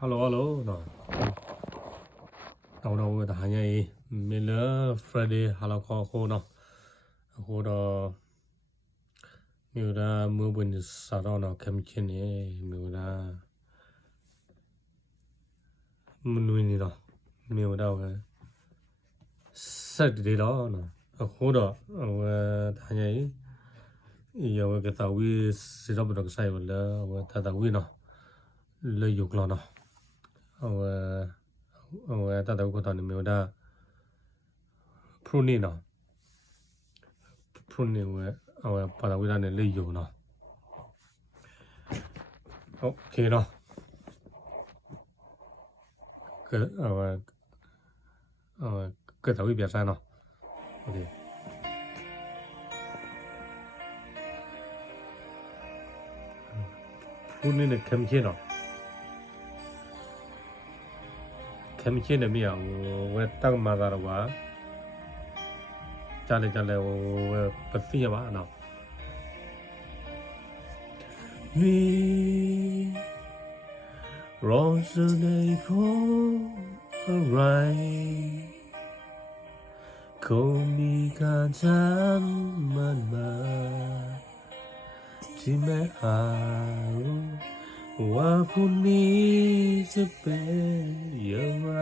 hello no đâu ta nhảy mình là Friday hello khó no khó đó mình đã mua bên sao đó nó kem chín này mình đã mua nuôi này đó mình đã cái Saturday đó nó khó đó ta nhảy giờ cái tàu vi sẽ ra được sai rồi là ta tàu vi nó lấy dục lo nó ta tàu có tao mình đã pruning nó pruning para vi này lấy dục nó ok đó cái tàu vi biết sao nó ok pruning này kem chín nó kem chín này mình tăng mà ra rồi chale bật phim mà nó vì rose này phố rai cô mi cả trăm mà chỉ mẹว่าพรุ่งนี้จะเป็นอย่างไร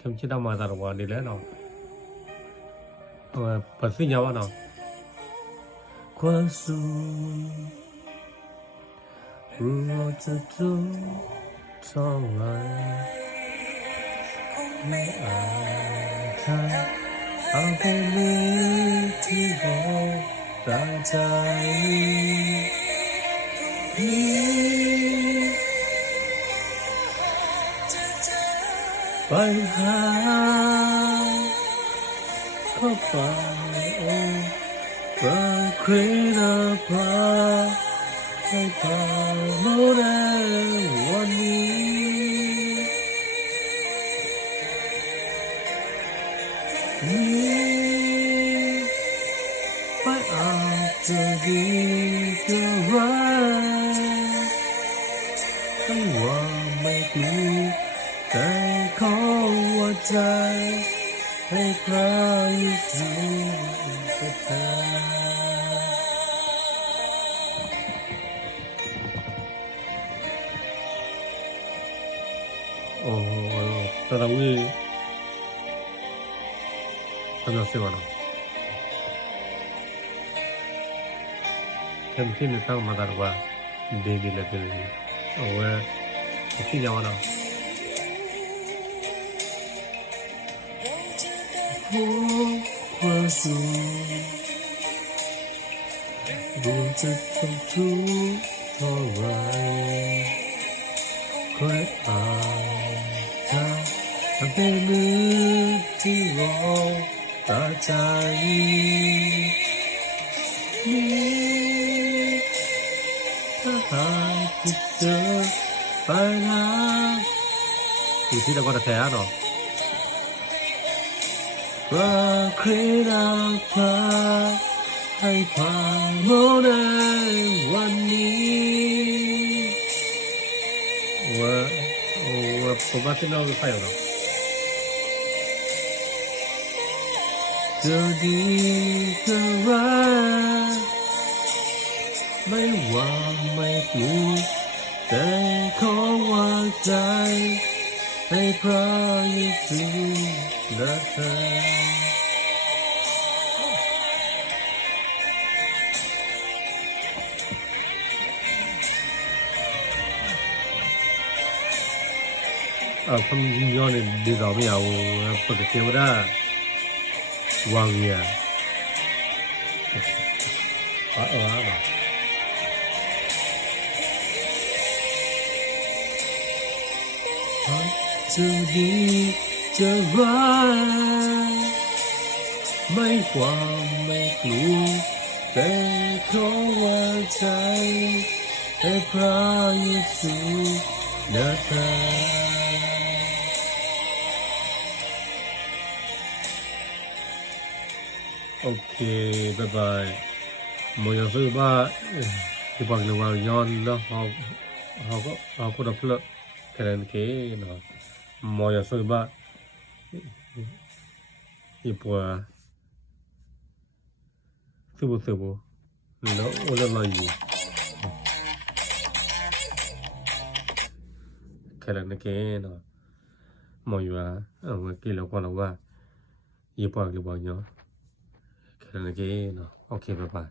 คำชื่อดามาตาวันนี้แล้วเนาะเปิดสิ่งยาวเนาะความสุขรู้ว่าจะจบเท่าไรไม่อาจทำเอาไปเลยที่บอกตาใจไปหาข้อฝ่ายรักใครรักพาให้ผ่านโมเดลวันนี้ไม่อาจจะดีเท่าไรไม่ว่าไม่รู้แต่ขอว่าใจให้พระเยซูประทานโอ้ตาดาวีทำยังไงวะเนาะแค่ไม่ได้ตั้งมาตลอดว่าเดบิเลยกันโอ้ที่ยาวนะความสุขรู้จะต้องทุกข์เท่าไรใครอาจทำเป็นมือที่รอตาใจถ้าหากเจอไปนะอยู่ที่เราก็จะแพ้เนาะรักใครรักพาให้ผ่านโมเดลวันนี้ผมว่าที่เราใส่เนาะจะดีจะร้ายไม่หวังไม่กลัวแต่ขอวางใจให้พระเยซูและเธอผมย้อนดีต่อไม่เอาปกติว่าได้วางเงียจะดีจะร้ายไม่หวังไม่กลัวแต่ขอวางใจให้พระเยซูและเธอโอเคบ๊ายบายหมดอย่างซื้อบ้าที่บอกเลยว่าย้อนแล้วเขา ako da pula kelen ke no moya so ba ipua subu no ola la yi kelen ke no moya ke lo ko la wa ipua ke ba nyo kelen ke no okay bye bye